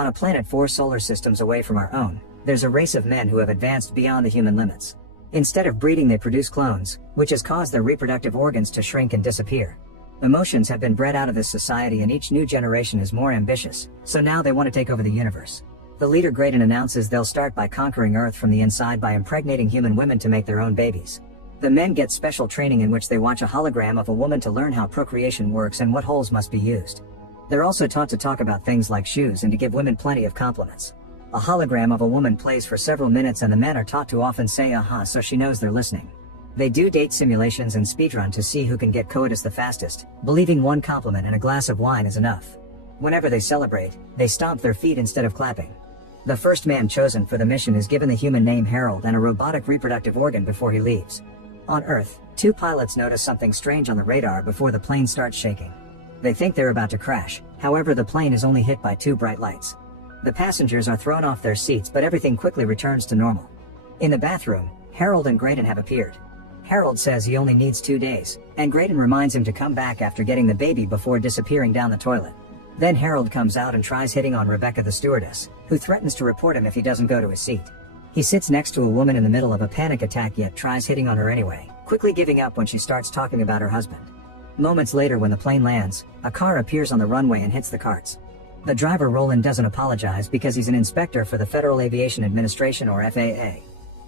On a planet 4 solar systems away from our own, there's a race of men who have advanced beyond the human limits. Instead of breeding, they produce clones, which has caused their reproductive organs to shrink and disappear. Emotions have been bred out of this society, and each new generation is more ambitious, so now they want to take over the universe. The leader Graydon announces they'll start by conquering Earth from the inside by impregnating human women to make their own babies. The men get special training in which they watch a hologram of a woman to learn how procreation works and what holes must be used. They're also taught to talk about things like shoes and to give women plenty of compliments. A hologram of a woman plays for several minutes, and the men are taught to often say "uh-huh" so she knows they're listening. They do date simulations and speedrun to see who can get coitus the fastest, believing one compliment and a glass of wine is enough. Whenever they celebrate, they stomp their feet instead of clapping. The first man chosen for the mission is given the human name Harold and a robotic reproductive organ before he leaves. On Earth, 2 pilots notice something strange on the radar before the plane starts shaking. They think they're about to crash, however the plane is only hit by 2 bright lights. The passengers are thrown off their seats, but everything quickly returns to normal. In the bathroom, Harold and Graydon have appeared. Harold says he only needs 2 days, and Graydon reminds him to come back after getting the baby before disappearing down the toilet. Then Harold comes out and tries hitting on Rebecca the stewardess, who threatens to report him if he doesn't go to his seat. He sits next to a woman in the middle of a panic attack, yet tries hitting on her anyway, quickly giving up when she starts talking about her husband. Moments later, when the plane lands, a car appears on the runway and hits the carts. The driver Roland doesn't apologize because he's an inspector for the Federal Aviation Administration, or FAA.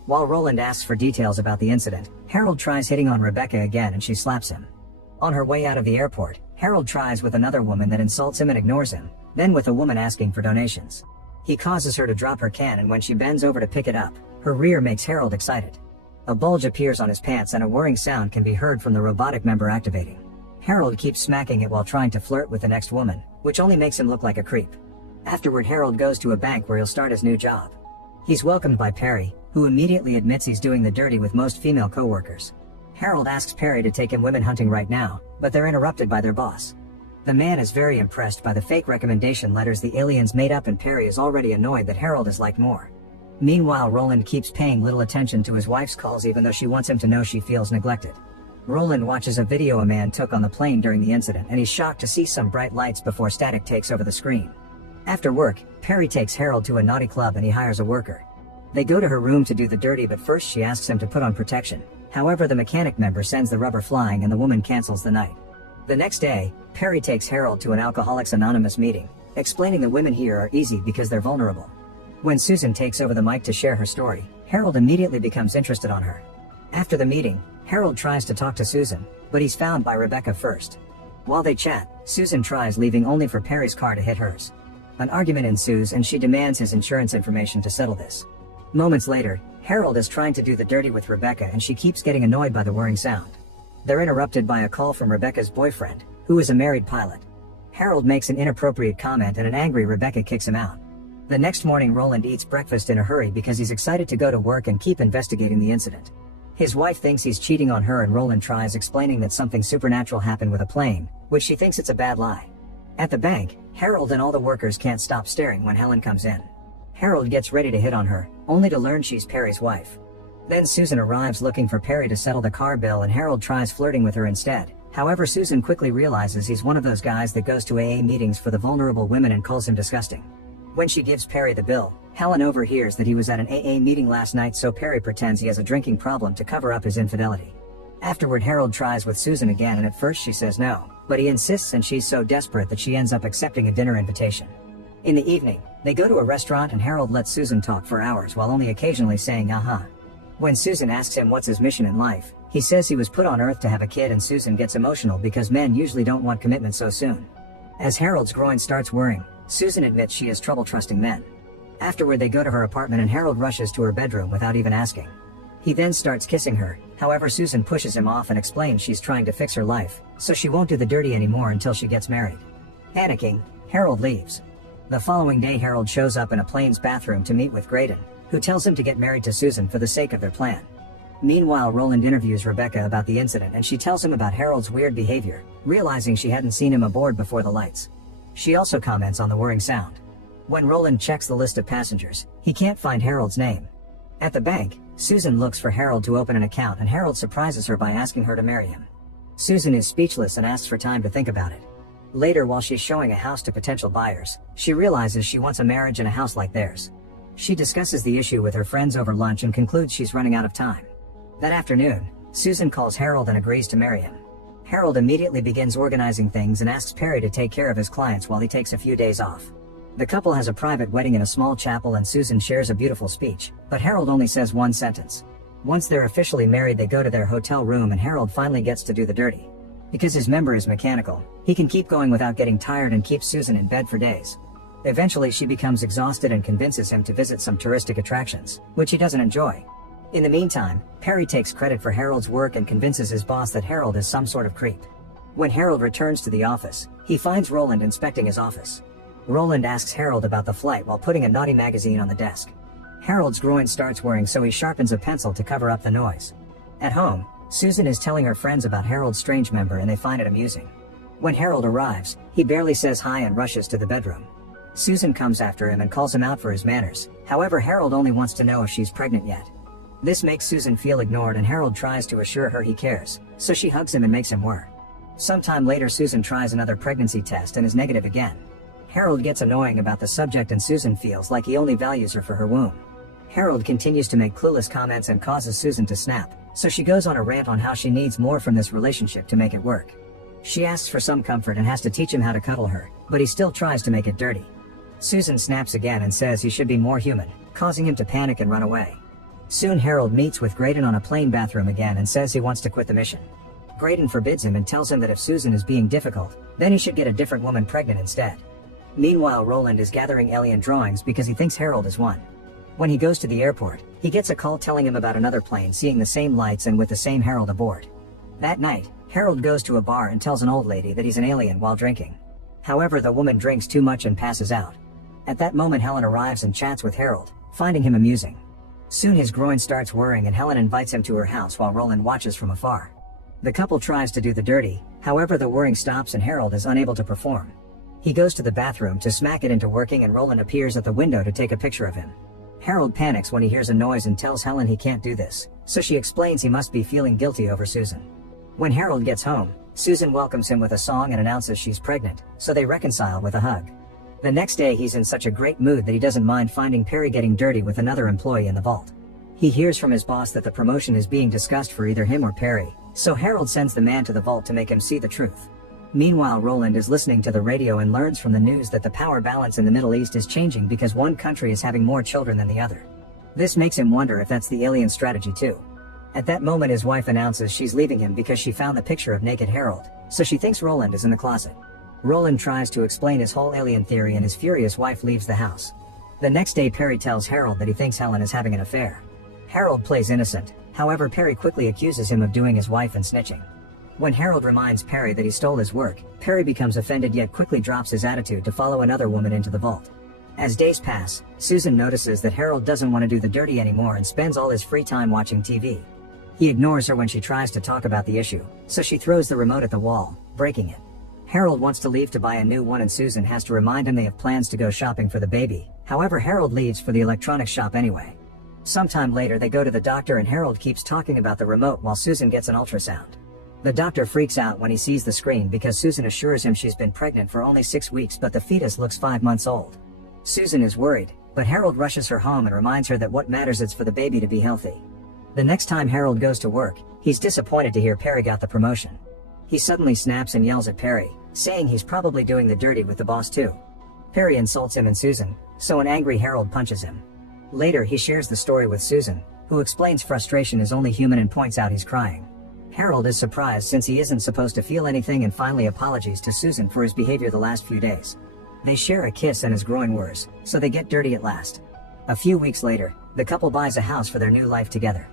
While Roland asks for details about the incident, Harold tries hitting on Rebecca again and she slaps him. On her way out of the airport, Harold tries with another woman that insults him and ignores him, then with a woman asking for donations. He causes her to drop her can, and when she bends over to pick it up, her rear makes Harold excited. A bulge appears on his pants and a whirring sound can be heard from the robotic member activating. Harold keeps smacking it while trying to flirt with the next woman, which only makes him look like a creep. Afterward, Harold goes to a bank where he'll start his new job. He's welcomed by Perry, who immediately admits he's doing the dirty with most female co-workers. Harold asks Perry to take him women hunting right now, but they're interrupted by their boss. The man is very impressed by the fake recommendation letters the aliens made up, and Perry is already annoyed that Harold is liked more. Meanwhile, Roland keeps paying little attention to his wife's calls, even though she wants him to know she feels neglected. Roland watches a video a man took on the plane during the incident, and he's shocked to see some bright lights before static takes over the screen. After work, Perry takes Harold to a naughty club and he hires a worker. They go to her room to do the dirty, but first she asks him to put on protection. However, the mechanic member sends the rubber flying and the woman cancels the night. The next day, Perry takes Harold to an Alcoholics Anonymous meeting, explaining the women here are easy because they're vulnerable. When Susan takes over the mic to share her story, Harold immediately becomes interested on her. After the meeting, Harold tries to talk to Susan, but he's found by Rebecca first. While they chat, Susan tries leaving only for Perry's car to hit hers. An argument ensues and she demands his insurance information to settle this. Moments later, Harold is trying to do the dirty with Rebecca and she keeps getting annoyed by the whirring sound. They're interrupted by a call from Rebecca's boyfriend, who is a married pilot. Harold makes an inappropriate comment and an angry Rebecca kicks him out. The next morning, Roland eats breakfast in a hurry because he's excited to go to work and keep investigating the incident. His wife thinks he's cheating on her and Roland tries explaining that something supernatural happened with a plane, which she thinks it's a bad lie. At the bank, Harold and all the workers can't stop staring when Helen comes in. Harold gets ready to hit on her, only to learn she's Perry's wife. Then Susan arrives looking for Perry to settle the car bill and Harold tries flirting with her instead. However, Susan quickly realizes he's one of those guys that goes to AA meetings for the vulnerable women and calls him disgusting. When she gives Perry the bill, Helen overhears that he was at an AA meeting last night, so Perry pretends he has a drinking problem to cover up his infidelity. Afterward, Harold tries with Susan again and at first she says no, but he insists and she's so desperate that she ends up accepting a dinner invitation. In the evening, they go to a restaurant and Harold lets Susan talk for hours while only occasionally saying uh-huh. When Susan asks him what's his mission in life, he says he was put on Earth to have a kid, and Susan gets emotional because men usually don't want commitment so soon. As Harold's groin starts whirring, Susan admits she has trouble trusting men. Afterward, they go to her apartment and Harold rushes to her bedroom without even asking. He then starts kissing her, however Susan pushes him off and explains she's trying to fix her life, so she won't do the dirty anymore until she gets married. Panicking, Harold leaves. The following day, Harold shows up in a plane's bathroom to meet with Graydon, who tells him to get married to Susan for the sake of their plan. Meanwhile, Roland interviews Rebecca about the incident and she tells him about Harold's weird behavior, realizing she hadn't seen him aboard before the lights. She also comments on the whirring sound. When Roland checks the list of passengers, he can't find Harold's name. At the bank, Susan looks for Harold to open an account and Harold surprises her by asking her to marry him. Susan is speechless and asks for time to think about it. Later, while she's showing a house to potential buyers, she realizes she wants a marriage and a house like theirs. She discusses the issue with her friends over lunch and concludes she's running out of time. That afternoon, Susan calls Harold and agrees to marry him. Harold immediately begins organizing things and asks Perry to take care of his clients while he takes a few days off. The couple has a private wedding in a small chapel and Susan shares a beautiful speech, but Harold only says one sentence. Once they're officially married, they go to their hotel room and Harold finally gets to do the dirty. Because his member is mechanical, he can keep going without getting tired and keeps Susan in bed for days. Eventually she becomes exhausted and convinces him to visit some touristic attractions, which he doesn't enjoy. In the meantime, Perry takes credit for Harold's work and convinces his boss that Harold is some sort of creep. When Harold returns to the office, he finds Roland inspecting his office. Roland asks Harold about the flight while putting a naughty magazine on the desk. Harold's groin starts worrying, so he sharpens a pencil to cover up the noise. At home, Susan is telling her friends about Harold's strange member and they find it amusing. When Harold arrives, he barely says hi and rushes to the bedroom. Susan comes after him and calls him out for his manners. However, Harold only wants to know if she's pregnant yet. This makes Susan feel ignored and Harold tries to assure her he cares, so she hugs him and makes him work. Sometime later, Susan tries another pregnancy test and is negative again. Harold gets annoying about the subject and Susan feels like he only values her for her womb. Harold continues to make clueless comments and causes Susan to snap, so she goes on a rant on how she needs more from this relationship to make it work. She asks for some comfort and has to teach him how to cuddle her, but he still tries to make it dirty. Susan snaps again and says he should be more human, causing him to panic and run away. Soon Harold meets with Graydon on a plane bathroom again and says he wants to quit the mission. Graydon forbids him and tells him that if Susan is being difficult, then he should get a different woman pregnant instead. Meanwhile, Roland is gathering alien drawings because he thinks Harold is one. When he goes to the airport, he gets a call telling him about another plane seeing the same lights and with the same Harold aboard. That night, Harold goes to a bar and tells an old lady that he's an alien while drinking. However, the woman drinks too much and passes out. At that moment, Helen arrives and chats with Harold, finding him amusing. Soon his groin starts worrying and Helen invites him to her house while Roland watches from afar. The couple tries to do the dirty, however the worrying stops and Harold is unable to perform. He goes to the bathroom to smack it into working and Roland appears at the window to take a picture of him. Harold panics when he hears a noise and tells Helen he can't do this, so she explains he must be feeling guilty over Susan. When Harold gets home, Susan welcomes him with a song and announces she's pregnant, so they reconcile with a hug. The next day he's in such a great mood that he doesn't mind finding Perry getting dirty with another employee in the vault. He hears from his boss that the promotion is being discussed for either him or Perry, so Harold sends the man to the vault to make him see the truth. Meanwhile, Roland is listening to the radio and learns from the news that the power balance in the Middle East is changing because one country is having more children than the other. This makes him wonder if that's the alien strategy too. At that moment his wife announces she's leaving him because she found the picture of naked Harold, so she thinks Roland is in the closet. Roland tries to explain his whole alien theory and his furious wife leaves the house. The next day Perry tells Harold that he thinks Helen is having an affair. Harold plays innocent, however Perry quickly accuses him of doing his wife and snitching. When Harold reminds Perry that he stole his work, Perry becomes offended yet quickly drops his attitude to follow another woman into the vault. As days pass, Susan notices that Harold doesn't want to do the dirty anymore and spends all his free time watching TV. He ignores her when she tries to talk about the issue, so she throws the remote at the wall, breaking it. Harold wants to leave to buy a new one and Susan has to remind him they have plans to go shopping for the baby, however Harold leaves for the electronics shop anyway. Sometime later they go to the doctor and Harold keeps talking about the remote while Susan gets an ultrasound. The doctor freaks out when he sees the screen because Susan assures him she's been pregnant for only 6 weeks but the fetus looks 5 months old. Susan is worried, but Harold rushes her home and reminds her that what matters is for the baby to be healthy. The next time Harold goes to work, he's disappointed to hear Perry got the promotion. He suddenly snaps and yells at Perry, saying he's probably doing the dirty with the boss too. Perry insults him and Susan, so an angry Harold punches him. Later he shares the story with Susan, who explains frustration is only human and points out he's crying. Harold is surprised since he isn't supposed to feel anything and finally apologizes to Susan for his behavior the last few days. They share a kiss and his groin whirs, so they get dirty at last. A few weeks later, the couple buys a house for their new life together.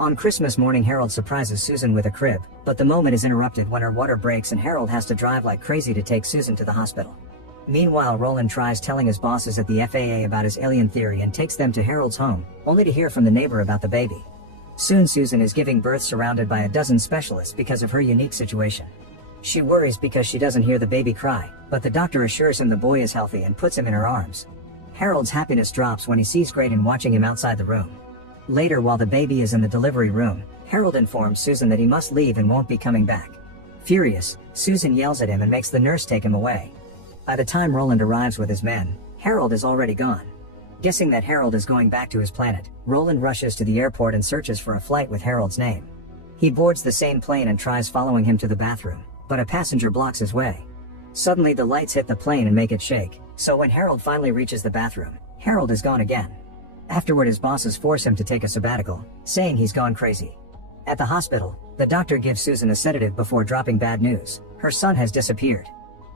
On Christmas morning Harold surprises Susan with a crib, but the moment is interrupted when her water breaks and Harold has to drive like crazy to take Susan to the hospital. Meanwhile, Roland tries telling his bosses at the FAA about his alien theory and takes them to Harold's home, only to hear from the neighbor about the baby. Soon Susan is giving birth surrounded by a dozen specialists because of her unique situation. She worries because she doesn't hear the baby cry, but the doctor assures him the boy is healthy and puts him in her arms. Harold's happiness drops when he sees Graydon watching him outside the room. Later, while the baby is in the delivery room, Harold informs Susan that he must leave and won't be coming back. Furious, Susan yells at him and makes the nurse take him away. By the time Roland arrives with his men, Harold is already gone. Guessing that Harold is going back to his planet, Roland rushes to the airport and searches for a flight with Harold's name. He boards the same plane and tries following him to the bathroom, but a passenger blocks his way. Suddenly the lights hit the plane and make it shake, so when Harold finally reaches the bathroom, Harold is gone again. Afterward his bosses force him to take a sabbatical, saying he's gone crazy. At the hospital, the doctor gives Susan a sedative before dropping bad news: her son has disappeared.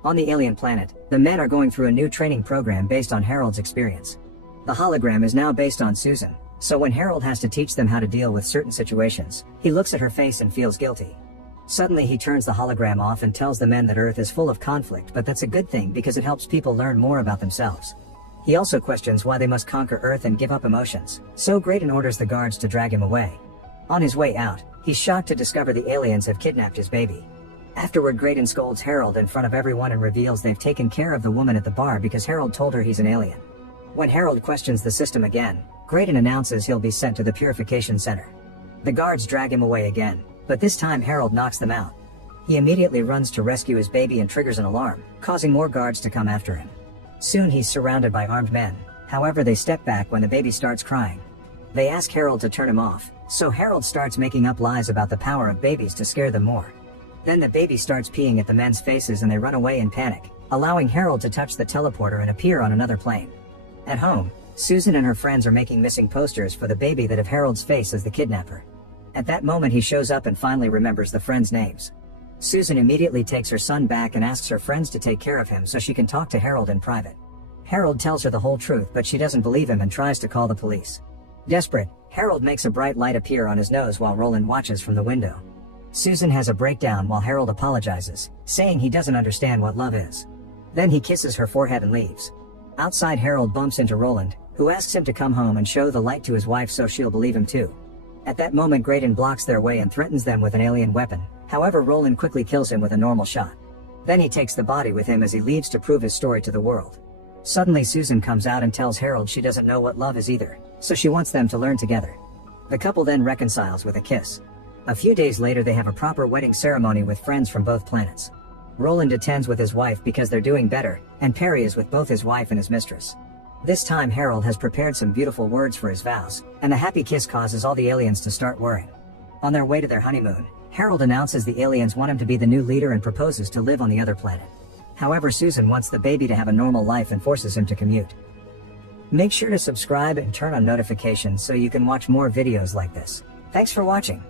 On the alien planet, the men are going through a new training program based on Harold's experience. The hologram is now based on Susan, so when Harold has to teach them how to deal with certain situations, he looks at her face and feels guilty. Suddenly he turns the hologram off and tells the men that Earth is full of conflict, but that's a good thing because it helps people learn more about themselves. He also questions why they must conquer Earth and give up emotions, so Graydon orders the guards to drag him away. On his way out, he's shocked to discover the aliens have kidnapped his baby. Afterward Graydon scolds Harold in front of everyone and reveals they've taken care of the woman at the bar because Harold told her he's an alien. When Harold questions the system again, Graydon announces he'll be sent to the Purification Center. The guards drag him away again, but this time Harold knocks them out. He immediately runs to rescue his baby and triggers an alarm, causing more guards to come after him. Soon he's surrounded by armed men, however they step back when the baby starts crying. They ask Harold to turn him off, so Harold starts making up lies about the power of babies to scare them more. Then the baby starts peeing at the men's faces and they run away in panic, allowing Harold to touch the teleporter and appear on another plane. At home, Susan and her friends are making missing posters for the baby that have Harold's face as the kidnapper. At that moment he shows up and finally remembers the friends' names. Susan immediately takes her son back and asks her friends to take care of him so she can talk to Harold in private. Harold tells her the whole truth, but she doesn't believe him and tries to call the police. Desperate, Harold makes a bright light appear on his nose while Roland watches from the window. Susan has a breakdown while Harold apologizes, saying he doesn't understand what love is. Then he kisses her forehead and leaves. Outside Harold bumps into Roland, who asks him to come home and show the light to his wife so she'll believe him too. At that moment Graydon blocks their way and threatens them with an alien weapon, however Roland quickly kills him with a normal shot. Then he takes the body with him as he leaves to prove his story to the world. Suddenly Susan comes out and tells Harold she doesn't know what love is either, so she wants them to learn together. The couple then reconciles with a kiss. A few days later they have a proper wedding ceremony with friends from both planets. Roland attends with his wife because they're doing better, and Perry is with both his wife and his mistress. This time Harold has prepared some beautiful words for his vows, and the happy kiss causes all the aliens to start worrying. On their way to their honeymoon, Harold announces the aliens want him to be the new leader and proposes to live on the other planet. However, Susan wants the baby to have a normal life and forces him to commute. Make sure to subscribe and turn on notifications so you can watch more videos like this. Thanks for watching.